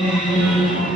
Amen.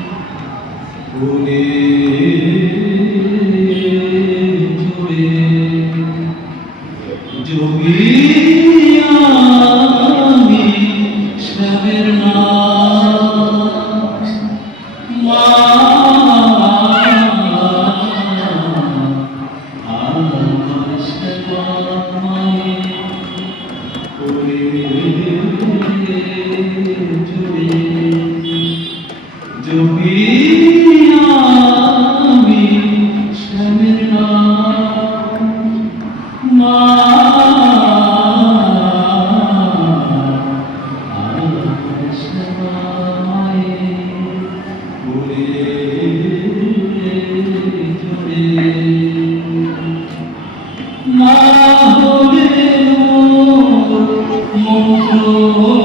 Senhor.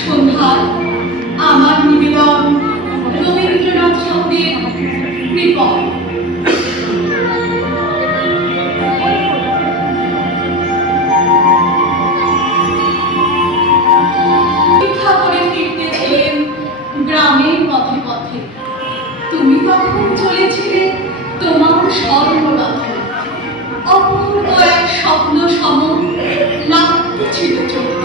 সন্ধ্যায় আমার নিবেদন, রবীন্দ্রনাথ সংগীত কৃপণ গ্রামের পথে পথে। তুমি তখন চলেছিলে? তোমার স্বর্ণরথে অপূর্ব এক স্বপ্ন সম লাগতেছিল চোখ।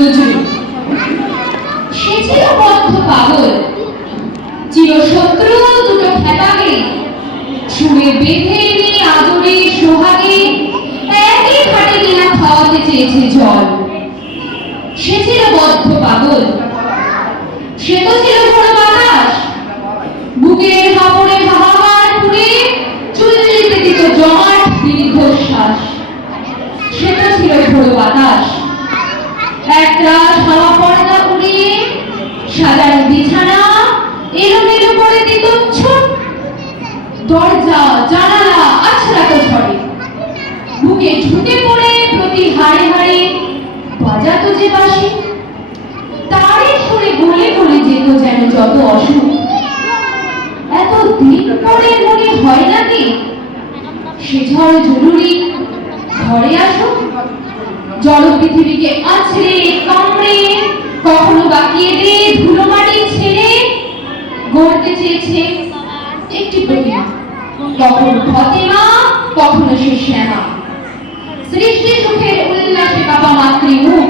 শুনেছি। দুটো খেতাকে শুনে বেঁধে আদরে সোহাগে একই ঘাটে কিনা খাওয়াতে চেয়েছে জল। সে ছিল বদ্ধ পাগল। সে তো ছিল করে দিত দরজা, জানালা, আছড়াতে ঝরে বুকে ঢুকে পড়ে প্রতি হাড়ে হাড়ে বাজা তো যে বাসি তারে সুরে গলে গলে যেত যেন যত অসুখ এত দিন পরে মনে হয় নাকি সে ঝড় জরুরি, ঘরে আসো জল পৃথিবীকে সৃষ্টি সুখের উল্লাসে বাবা মাতৃ মুখ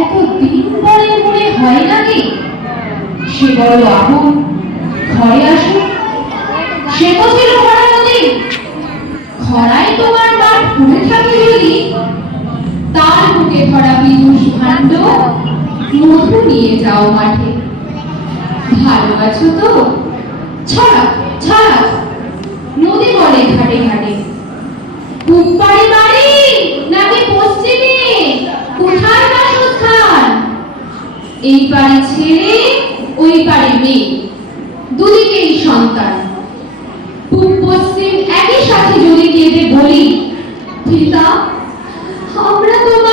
এত দিন মনে হয় নাকি সে বড় আগুন? ঘরে সে তো ছিল খরা খরায় তোমার মাঠ পড়ে থাকে যদি, তার বুকে ধরা বিদুষ ভাণ্ড, মধু নিয়ে যাও মাঠে। ভালো আছো তো? ছড়া ছড়া নদী বলে ঘাটে ঘাটে। এই বাড়ি ছেড়ে ওই বাড়ি মেয়ে দুদিকেই সন্তান। পূব পশ্চিম একই সাথে যদি কেঁদে বলি পিতা আমরা তোমার